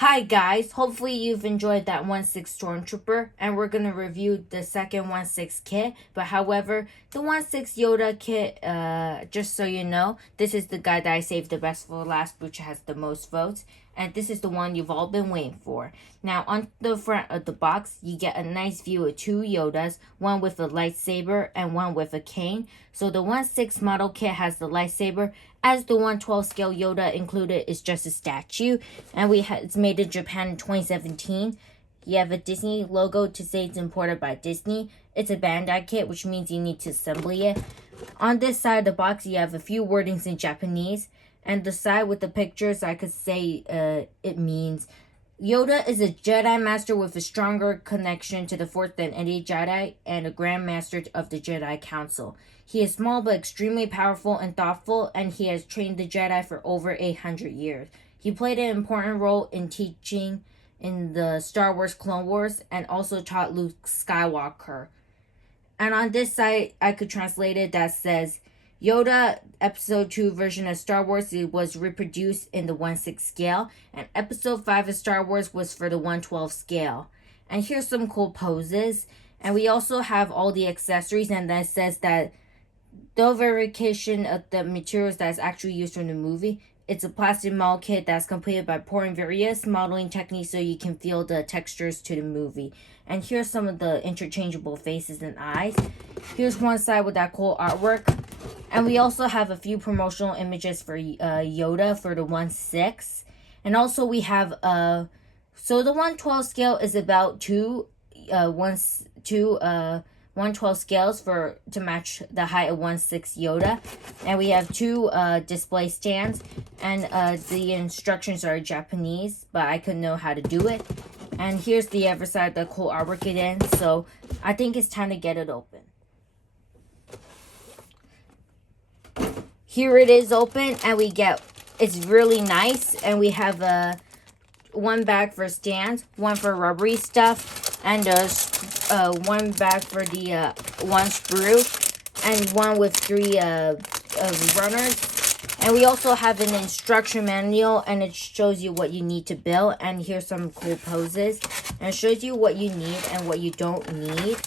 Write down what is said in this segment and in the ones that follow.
Hi guys, hopefully you've enjoyed that 1/6 Stormtrooper, and we're gonna review the second 1/6 kit. But however, the 1/6 Yoda kit, just so you know, this is the guy that I saved the best for last, which has the most votes, and this is the one you've all been waiting for. Now, on the front of the box, you get a nice view of two Yodas, one with a lightsaber and one with a cane. So the 1/6 model kit has the lightsaber, as the 1/12 scale Yoda included is just a statue, and it's made in Japan in 2017. You have a Disney logo to say it's imported by Disney. It's a Bandai kit, which means you need to assemble it. On this side of the box, you have a few wordings in Japanese, and the side with the pictures, I could say it means Yoda is a Jedi Master with a stronger connection to the Force than any Jedi, and a Grand Master of the Jedi Council. He is small but extremely powerful and thoughtful, and he has trained the Jedi for over 800 years. He played an important role in teaching in the Star Wars Clone Wars, and also taught Luke Skywalker. And on this side, I could translate it that says, Yoda Episode 2 version of Star Wars was reproduced in the 1/6 scale, and Episode 5 of Star Wars was for the 1/12 scale. And here's some cool poses, and we also have all the accessories, and that says that the verification of the materials that's actually used from the movie. It's a plastic model kit that's completed by pouring various modeling techniques so you can feel the textures to the movie. And here's some of the interchangeable faces and eyes. Here's one side with that cool artwork. And we also have a few promotional images for Yoda for the 1/6. And also we have so the 1/12 scale is about 1/12 scales to match the height of 1/6 Yoda, and we have two display stands, and the instructions are Japanese, but I couldn't know how to do it. And here's the other side, the cool artwork again. So I think it's time to get it open. Here it is open, and it's really nice, and we have one bag for stands, one for rubbery stuff, and one bag for the one screw, and one with three runners. And we also have an instruction manual, and it shows you what you need to build. And here's some cool poses, and it shows you what you need and what you don't need,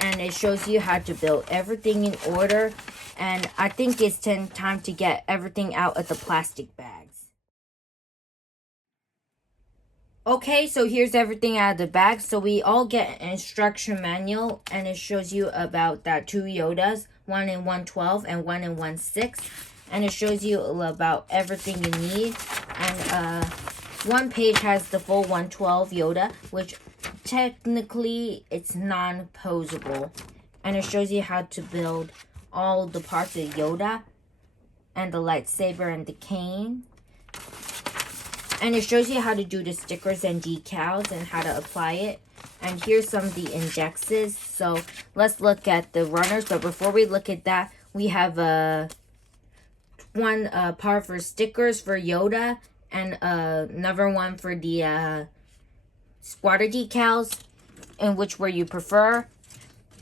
and it shows you how to build everything in order. And I think it's time to get everything out of the plastic bags. Okay, so here's everything out of the bag. So we all get an instruction manual, and it shows you about that two Yodas, one in 1/12 and one in 1/6. And it shows you about everything you need. And one page has the full 1/12 Yoda, which technically it's non-posable. And it shows you how to build all the parts of Yoda, and the lightsaber and the cane. And it shows you how to do the stickers and decals and how to apply it. And here's some of the indexes. So let's look at the runners. But before we look at that, we have one part for stickers for Yoda, and another one for the squatter decals, in which way you prefer.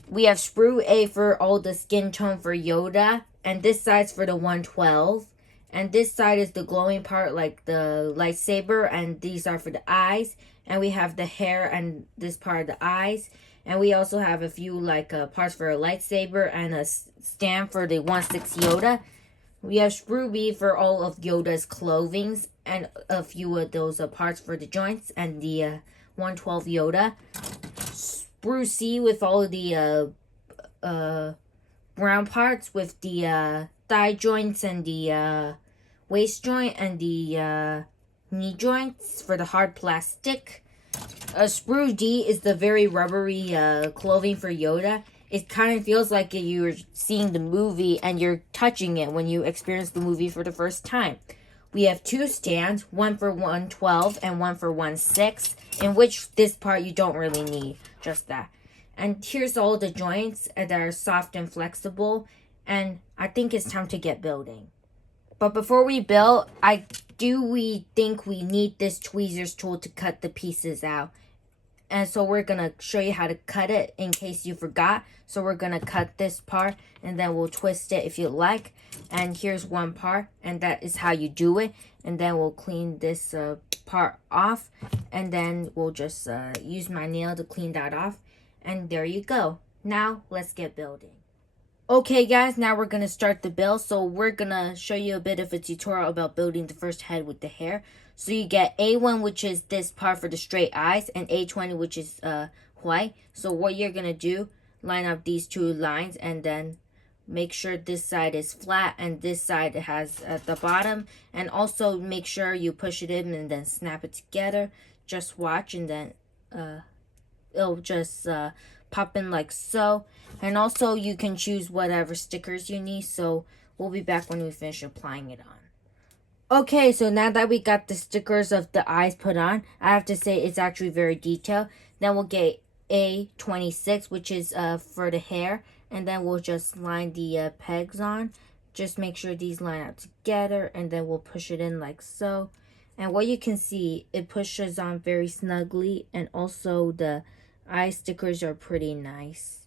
We have sprue A for all the skin tone for Yoda, and this side's for the 1/12. And this side is the glowing part, like the lightsaber, and these are for the eyes. And we have the hair and this part of the eyes. And we also have a few parts for a lightsaber and a stand for the 1/6 Yoda. We have sprue B for all of Yoda's clothing, and a few of those parts for the joints and the 1/12 Yoda. Sprue C with all of the brown parts with the thigh joints and the waist joint and the knee joints for the hard plastic. Sprue D is the very rubbery clothing for Yoda. It kind of feels like you're seeing the movie and you're touching it when you experience the movie for the first time. We have two stands, one for 1/12 and one for 1/6, in which this part you don't really need, just that. And here's all the joints that are soft and flexible, and I think it's time to get building. But before we build, we think we need this tweezers tool to cut the pieces out. And so we're going to show you how to cut it in case you forgot. So we're going to cut this part, and then we'll twist it if you like. And here's one part, and that is how you do it. And then we'll clean this edge part off, and then we'll just use my nail to clean that off. And there you go. Now let's get building. Okay guys, now we're going to start the build. So we're going to show you a bit of a tutorial about building the first head with the hair. So you get A1, which is this part for the straight eyes, and A20, which is white. So what you're going to do, line up these two lines and then make sure this side is flat and this side has at the bottom. And also make sure you push it in and then snap it together. Just watch and then it'll just pop in like so. And also you can choose whatever stickers you need. So we'll be back when we finish applying it on. Okay, so now that we got the stickers of the eyes put on, I have to say it's actually very detailed. Then we'll get A26, which is for the hair. And then we'll just line the pegs on. Just make sure these line up together. And then we'll push it in like so. And what you can see, it pushes on very snugly. And also the eye stickers are pretty nice.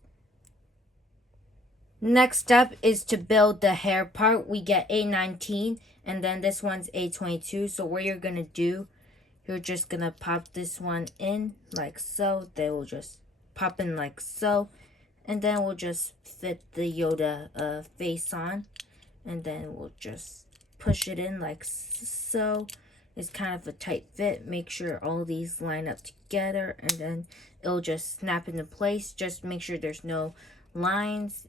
Next step is to build the hair part. We get A19 and then this one's A22. So what you're going to do, you're just going to pop this one in like so. They will just pop in like so. And then we'll just fit the Yoda face on. And then we'll just push it in like so. It's kind of a tight fit. Make sure all these line up together. And then it'll just snap into place. Just make sure there's no lines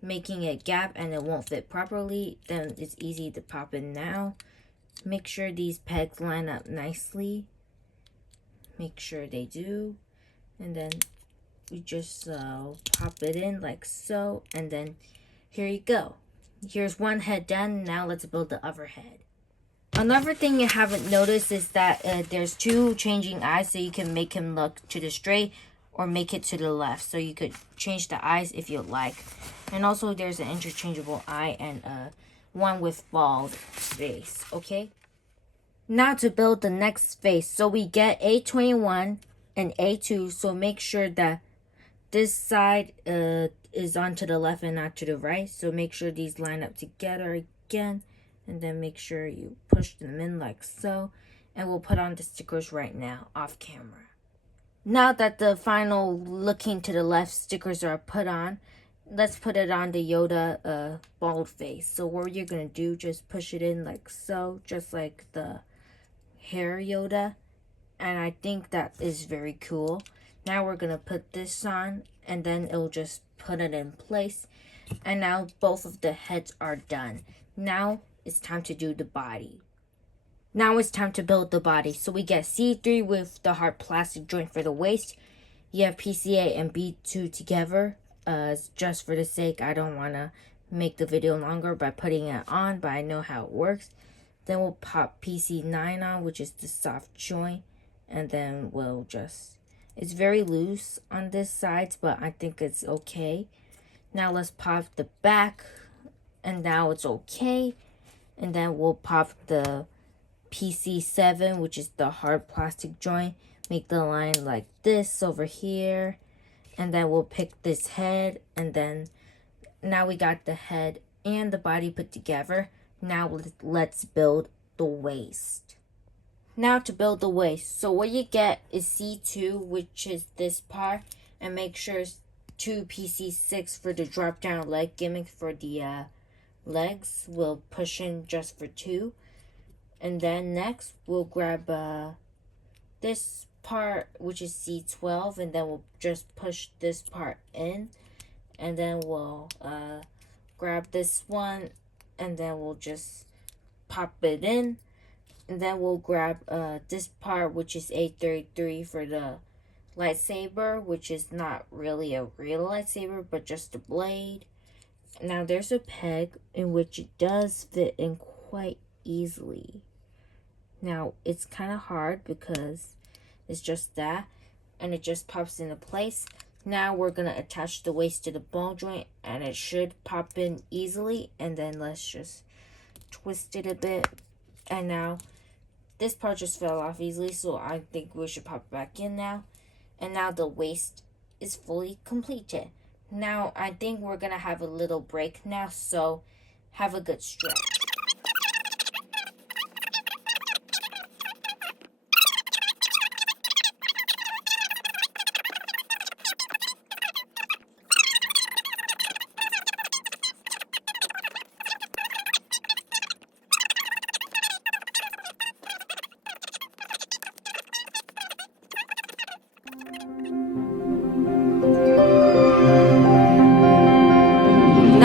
making a gap and it won't fit properly. Then it's easy to pop in now. Make sure these pegs line up nicely. Make sure they do. And then we just pop it in like so. And then here you go. Here's one head done. Now let's build the other head. Another thing you haven't noticed is that there's two changing eyes, so you can make him look to the straight or make it to the left. So you could change the eyes if you like. And also there's an interchangeable eye and one with bald face, okay? Now to build the next face. So we get A21 and A2, so make sure that this side is onto the left and not to the right. So make sure these line up together again. And then make sure you push them in like so. And we'll put on the stickers right now, off camera. Now that the final looking to the left stickers are put on, let's put it on the Yoda bald face. So what you're going to do, just push it in like so, just like the hair Yoda. And I think that is very cool. Now we're going to put this on and then it'll just put it in place. And now both of the heads are done. Now it's time to do the body. Now it's time to build the body. So we get C3 with the hard plastic joint for the waist. You have PCA and B2 together. Just for the sake, I don't want to make the video longer by putting it on, but I know how it works. Then we'll pop PC9 on, which is the soft joint. And then we'll just, it's very loose on this side, but I think it's okay. Now let's pop the back. And now it's okay. And then we'll pop the PC7, which is the hard plastic joint. Make the line like this over here. And then we'll pick this head. And then now we got the head and the body put together. Now let's build the waist. Now to build the waist. So what you get is C2, which is this part. And make sure it's 2 PC6 for the drop down leg gimmick for the legs. We'll push in just for 2. And then next we'll grab this part, which is C12, and then we'll just push this part in. And then we'll grab this one and then we'll just pop it in. And then we'll grab this part, which is A33 for the lightsaber, which is not really a real lightsaber but just a blade. Now there's a peg in which it does fit in quite easily. Now it's kind of hard because it's just that and it just pops into place. Now we're going to attach the waist to the ball joint and it should pop in easily. And then let's just twist it a bit. And now this part just fell off easily, so I think we should pop it back in now. And now the waist is fully completed. Now, I think we're going to have a little break now, so have a good stretch.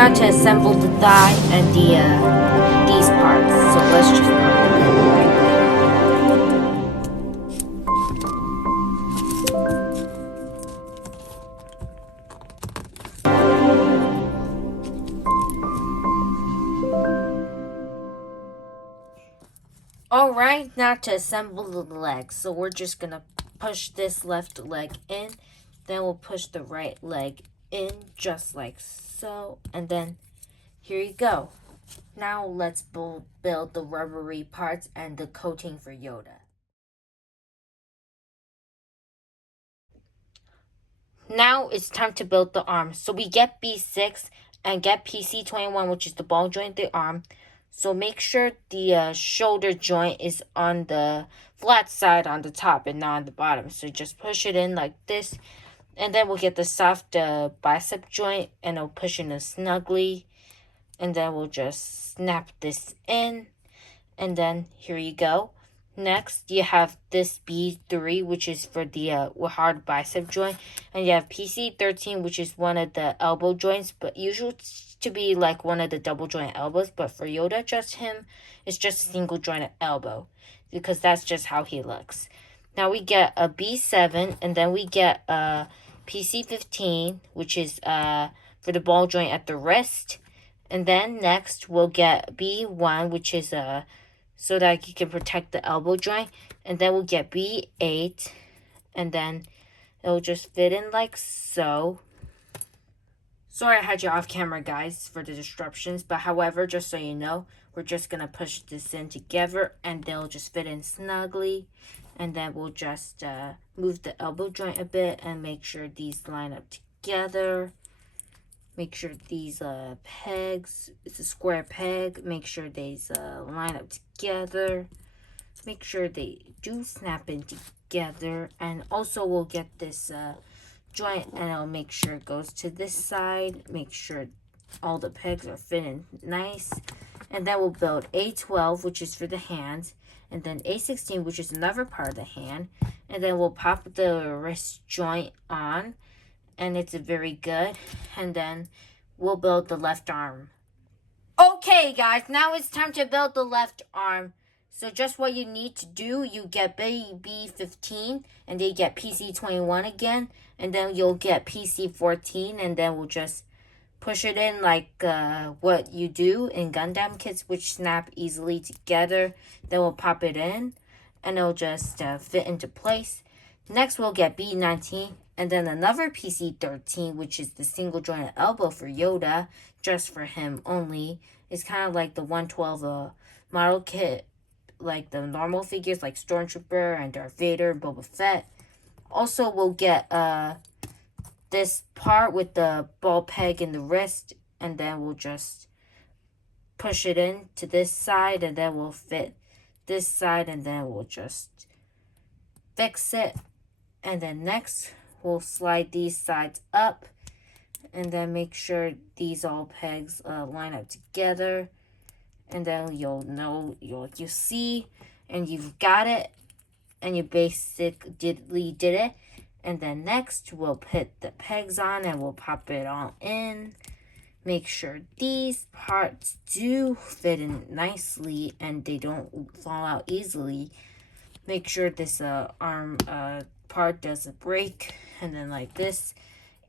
now to assemble the thigh and these parts. So let's just put them in right there. Alright, now to assemble the legs. So we're just gonna push this left leg in, then we'll push the right leg in just like so, and then here you go. Now let's build the rubbery parts and the coating for Yoda. Now it's time to build the arm. So we get B6 and get PC21, which is the ball joint, the arm. So make sure the shoulder joint is on the flat side on the top and not on the bottom. So just push it in like this. And then we'll get the soft bicep joint and it'll push in snugly. And then we'll just snap this in. And then here you go. Next, you have this B3, which is for the hard bicep joint. And you have PC13, which is one of the elbow joints, but usually to be like one of the double joint elbows. But for Yoda, just him, it's just a single jointed elbow because that's just how he looks. Now we get a B7, and then we get a PC15, which is for the ball joint at the wrist. And then next, we'll get B1, which is so that you can protect the elbow joint. And then we'll get B8, and then it'll just fit in like so. Sorry I had you off camera, guys, for the disruptions, but however, just so you know, we're just gonna push this in together and they'll just fit in snugly. And then we'll just move the elbow joint a bit and make sure these line up together. Make sure these pegs, it's a square peg, make sure these line up together. Make sure they do snap in together. And also we'll get this joint and I'll make sure it goes to this side. Make sure all the pegs are fitting nice. And then we'll build A12, which is for the hands. And then A16, which is another part of the hand. And then we'll pop the wrist joint on. And it's very good. And then we'll build the left arm. Okay, guys, now it's time to build the left arm. So just what you need to do, you get B15 and then you get PC21 again. And then you'll get PC14 and then we'll just push it in like what you do in Gundam kits, which snap easily together. Then we'll pop it in and it'll just fit into place. Next, we'll get B19 and then another PC13, which is the single jointed elbow for Yoda, just for him only. It's kind of like the 112 model kit, like the normal figures like Stormtrooper and Darth Vader and Boba Fett. Also, we'll get this part with the ball peg in the wrist, and then we'll just push it in to this side, and then we'll fit this side, and then we'll just fix it. And then next, we'll slide these sides up, and then make sure these all pegs line up together. And then you'll know, you see, and you've got it, and you basically did it. And then next, we'll put the pegs on, and we'll pop it all in. Make sure these parts do fit in nicely, and they don't fall out easily. Make sure this arm part doesn't break, and then like this.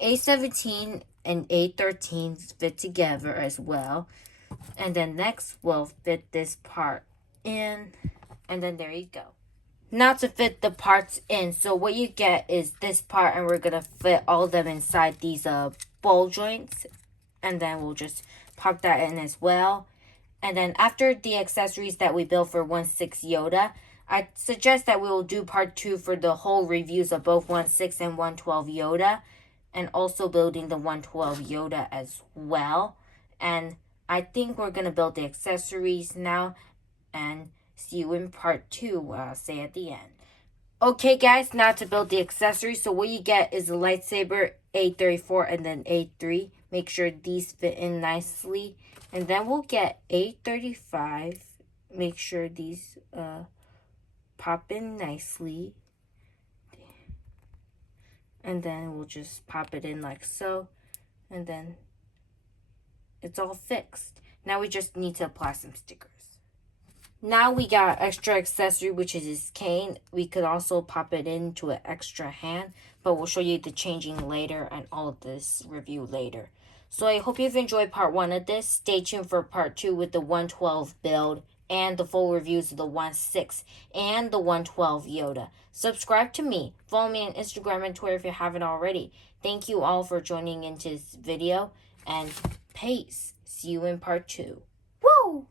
A17 and A13 fit together as well. And then next, we'll fit this part in, and then there you go. Now to fit the parts in, so what you get is this part, and we're gonna fit all of them inside these ball joints, and then we'll just pop that in as well. And then after the accessories that we built for 1/6 Yoda, I suggest that we will do part 2 for the whole reviews of both 1/6 and 112 Yoda, and also building the 112 Yoda as well. And I think we're gonna build the accessories now, and see you in part 2, what I'll say at the end. Okay, guys, now to build the accessories. So what you get is a lightsaber, A34, and then A3. Make sure these fit in nicely. And then we'll get A35. Make sure these pop in nicely. And then we'll just pop it in like so. And then It's all fixed. Now we just need to apply some stickers. Now we got extra accessory, which is his cane. We could also pop it into an extra hand, but we'll show you the changing later and all of this review later. So I hope you've enjoyed part 1 of this. Stay tuned for part 2 with the 112 build and the full reviews of the 1/6 and the 112 Yoda. Subscribe to me. Follow me on Instagram and Twitter if you haven't already. Thank you all for joining into this video, and peace. See you in part 2. Woo!